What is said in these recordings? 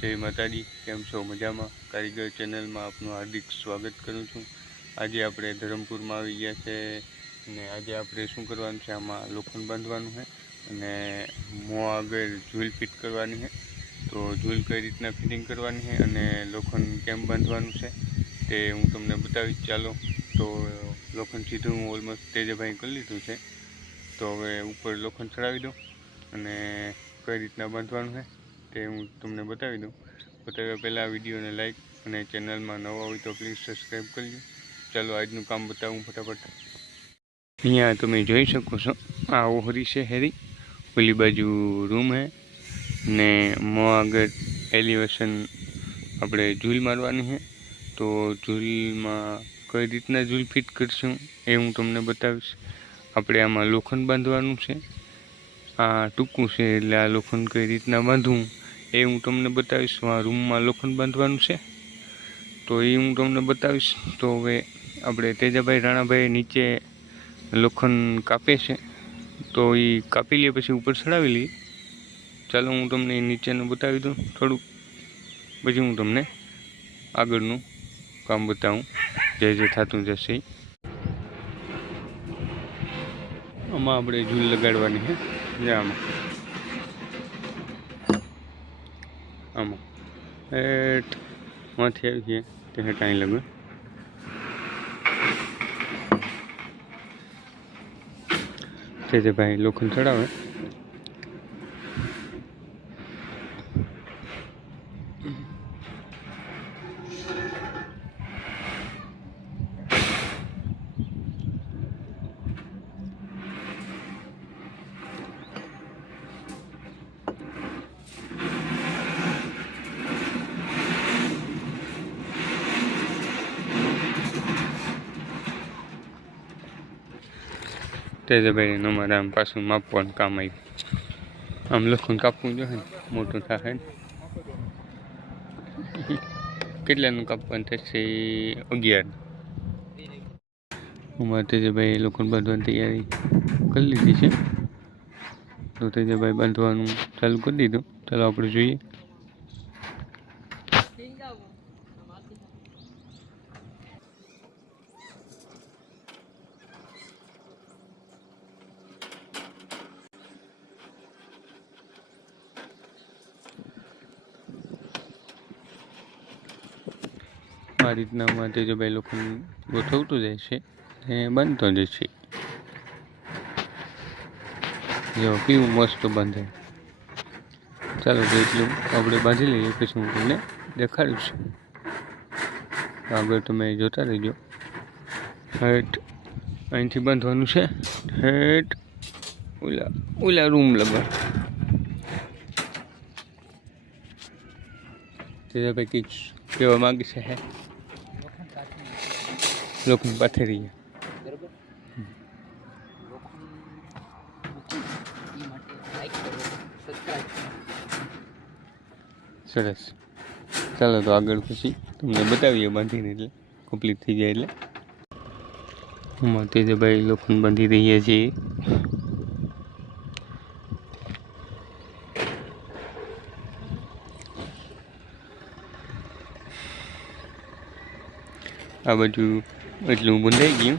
જય માતાજી, કેમ છો? મજામાં? કારીગર ચેનલમાં આપનું હાર્દિક સ્વાગત કરું છું। આજે આપણે ધરમપુરમાં આવી ગયા છે અને આજે આપણે શું કરવાનું છે, આમાં લોખંડ બાંધવાનું છે અને મોં આગળ ઝૂલ ફિટ કરવાની છે। તો ઝૂલ કઈ રીતના ફિટિંગ કરવાની છે અને લોખંડ કેમ બાંધવાનું છે તે હું તમને બતાવીશ। ચાલો, તો લોખંડ સીધું હું ઓલમોસ્ટ તેજભાઈ કરી લીધું છે। તો હવે ઉપર લોખંડ ચડાવી દઉં અને કઈ રીતના બાંધવાનું છે તે હું તમને બતાવી દઉં। બતાવ્યા પહેલાં વિડીયોને લાઈક અને ચેનલમાં નવા હોય તો પ્લીઝ સબસ્ક્રાઈબ કરજો। ચાલો આજનું કામ બતાવું ફટાફટ। અહીંયા તમે જોઈ શકો છો, આ ઓહરી છે હેરી, ઓલી બાજુ રૂમ છે ને મોં આગળ એલિવેશન આપણે ઝૂલ મારવાની છે। તો ઝૂલમાં કઈ રીતના ઝૂલ ફિટ કરશું એ હું તમને બતાવીશ। આપણે આમાં લોખંડ બાંધવાનું છે, આ ટૂંકું છે એટલે આ લોખંડ કઈ રીતના બાંધવું એ હું તમને બતાવીશ। આ રૂમમાં લોખંડ બાંધવાનું છે તો એ હું તમને બતાવીશ। તો હવે આપણે તેજાભાઈ રાણાભાઈ નીચે લોખંડ કાપે છે તો એ કાપી લે પછી ઉપર ચડાવી લઈએ। ચાલો હું તમને નીચેનું બતાવી દઉં થોડુંક, પછી હું તમને આગળનું કામ બતાવું જે જે થતું જશે। આમાં આપણે ઝૂલ લગાડવાની છે, આમાં હેઠમાંથી આવી છે તે હેઠ લગે તે જે ભાઈ લોખંડ ચડાવે। તેજભાઈ અમારે આમ પાછું માપવાનું કામ આવ્યું। આમ લોખંડ કાપવું જોઈએ ને, મોટું થાય ને। કેટલાનું કાપવાનું થશે? 11। અમારે તેજભાઈ લોખંડ બાંધવાની તૈયારી કરી લીધી છે, તો તેજભાઈ બાંધવાનું ચાલુ કરી દીધું। ચાલો આપણે જોઈએ। આ રીતના અમારે તેજભાઈ લોખંડ ગોઠવતું જાય છે અને બાંધતો જાય છે। જો કેવું મસ્ત બાંધે। ચાલો તો એટલું આપણે બાંધી લઈએ, પછી હું તમને દેખાડીશ। આગળ તમે જોતા રહેજો। હેઠ અહીંથી બાંધવાનું છે, હેઠ ઓલા રૂમ લગાડ। તેજભાઈ કંઈક કહેવા માંગે છે, હે લોખંડ પાથરી સરસ। ચાલો તો આગળ પછી તમને બતાવીએ બાંધીને, એટલે કમ્પ્લીટ થઈ જાય એટલે। હું તેજભાઈ લોખંડ બાંધી રહ્યા છીએ। આ બાજુ એટલું બંધાઈ ગયું,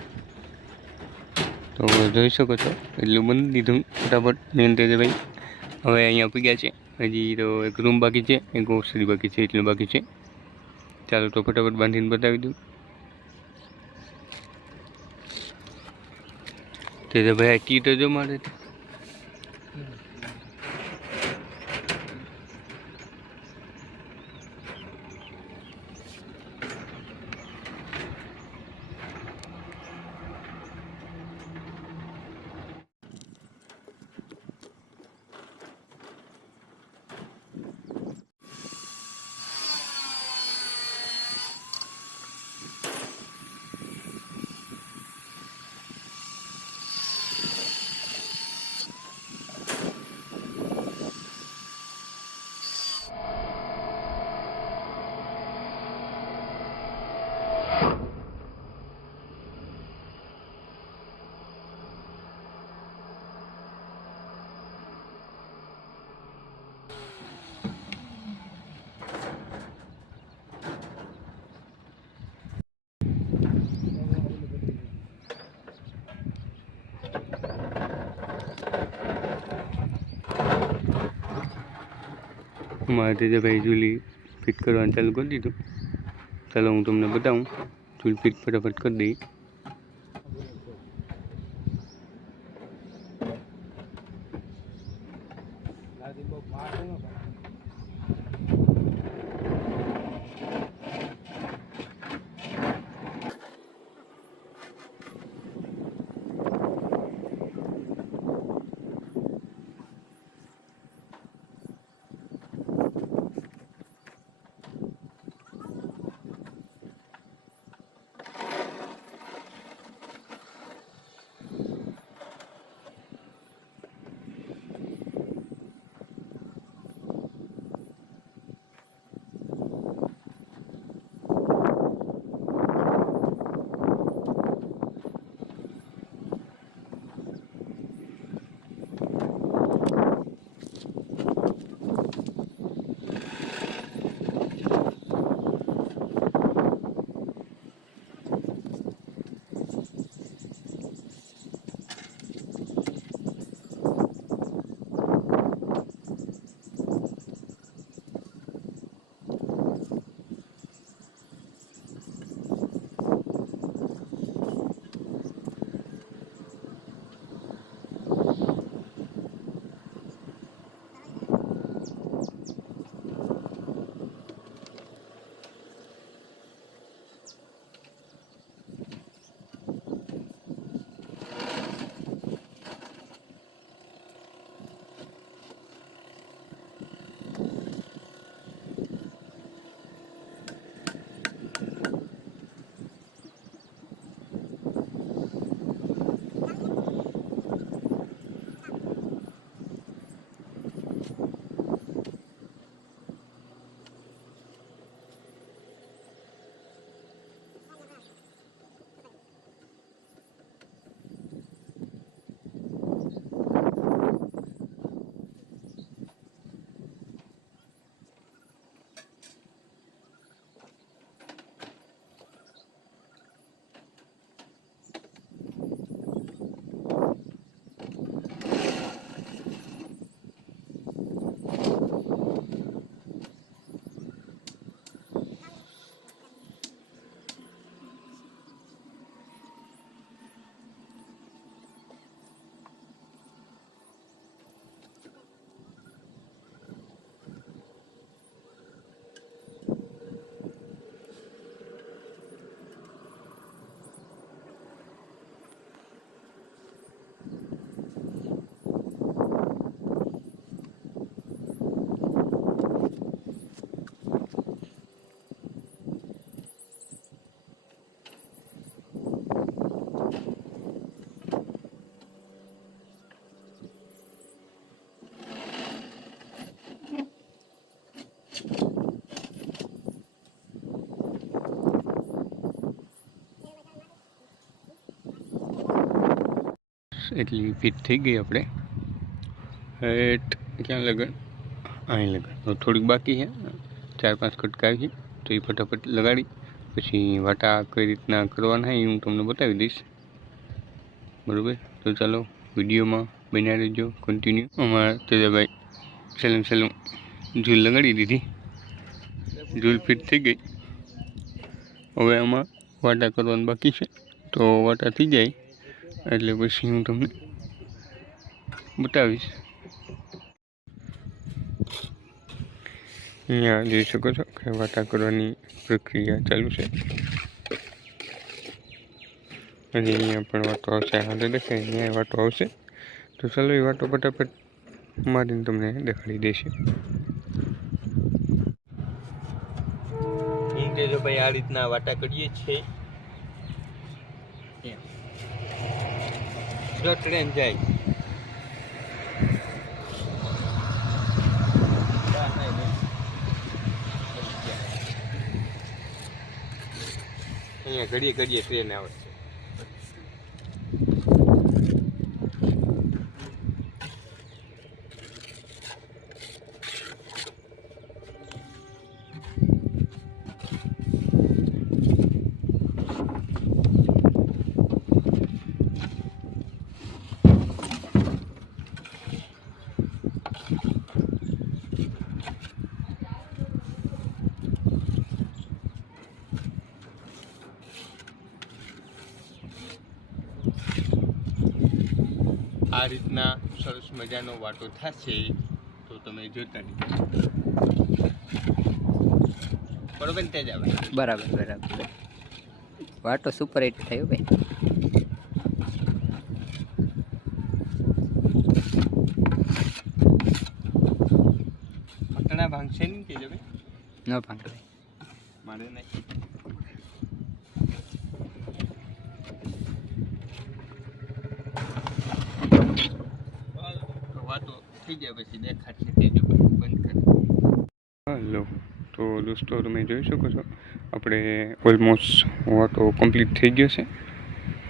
તો જોઈ શકો છો એટલું બંધી દીધું ફટાફટ મેન તેજભાઈ। હવે અહીંયા પગ્યા છે, હજી તો એક રૂમ બાકી છે, એક ઓસરી બાકી છે, એટલું બાકી છે। ચાલો તો ફટાફટ બાંધીને બતાવી દઉં। તેજભાઈ આ કીટ જો મારે અમારે તેજભાઈ ચૂલી ફિટ કરવાનું ચાલુ કરી દીધું. ચાલો હું તમને બતાવું. ચૂલ ફિટ ફટાફટ કરી દઈ. એટલી ફિટ થઈ ગઈ. આપણે હેઠ ક્યાં લગન અહીં લગન તો થોડીક બાકી છે. 4-5 કટકા આવી છે તો એ ફટાફટ લગાડી પછી વાટા કઈ રીતના કરવાના એ હું તમને બતાવી દઈશ. બરાબર, તો ચાલો વિડીયોમાં બન્યા રહેજો કન્ટિન્યુ. અમારા તેજાભાઈ સલમ ઝૂલ લગાડી દીધી. ઝૂલ ફિટ થઈ ગઈ. હવે આમાં વાટા કરવાનું બાકી છે. તો વાટા થઈ જાય એટલે પછી હું તમને બતાવીશ. અહીંયા જોઈ શકો છો કે વાટા કરવાની પ્રક્રિયા ચાલુ છે. હજી અહીંયા પણ વાટો આવશે. હાથે દેખાય અહીંયા વાટો આવશે. તો ચાલો એ વાટો ફટાફટ મારીને તમને દેખાડી દેશે. જો ભાઈ આ રીતના વાટા કરીએ છીએ. ટ્રેન જાય અહીંયા ઘડીએ ટ્રેન આવે છે. આ રીતના સરસ મજાનો વાટો થશે તો તમે જોતા રહીજો. બરોબર ને તેજાભાઈ? બરાબર વાટો સુપર હિટ થયો ભાઈ. પટણા ભાંગશે નહીં તેજાભાઈ? ન ભાંગે મારે નહીં. વાતો થઈ જાય પછી દેખાડશે તેજાભાઈ. બંધ કરી. હાલો, તો દોસ્તો તમે જોઈ શકો છો આપણે ઓલમોસ્ટ વાટો કમ્પ્લીટ થઈ ગયો છે.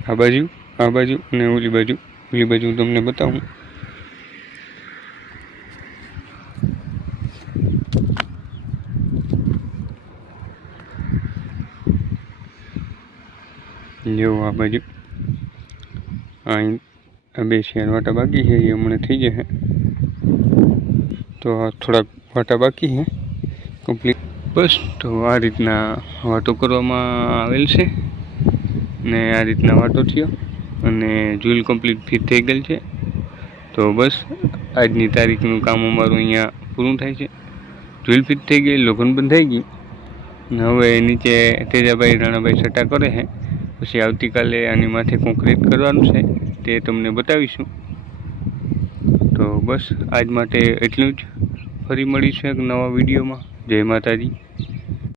આ બાજુ અને ઓલી બાજુ હું તમને બતાવું. જો આ બાજુ આ બે શેર વાટા બાકી છે, એ હમણાં થઈ જશે. તો આ થોડાક વાટા બાકી છે કમ્પ્લીટ. બસ તો આ રીતના વાટો કરવામાં આવેલ છે ને આ રીતના વાટો થયો અને જુલ કમ્પ્લીટ ફિટ થઈ ગયેલ છે. તો બસ આજની તારીખનું કામ અમારું અહીંયા પૂરું થાય છે. જુલ ફિટ થઈ ગઈ, લોખંડ બંધ થઈ ગઈ. હવે નીચે તેજાભાઈ રાણાભાઈ છટા કરે છે. પછી આવતીકાલે આની માથે કોન્ક્રીટ કરવાનું છે, તે તમને બતાવીશું. તો બસ આજ માટે એટલું જ. ફરી મળીશું એક નવા વિડીયોમાં. જય માતાજી.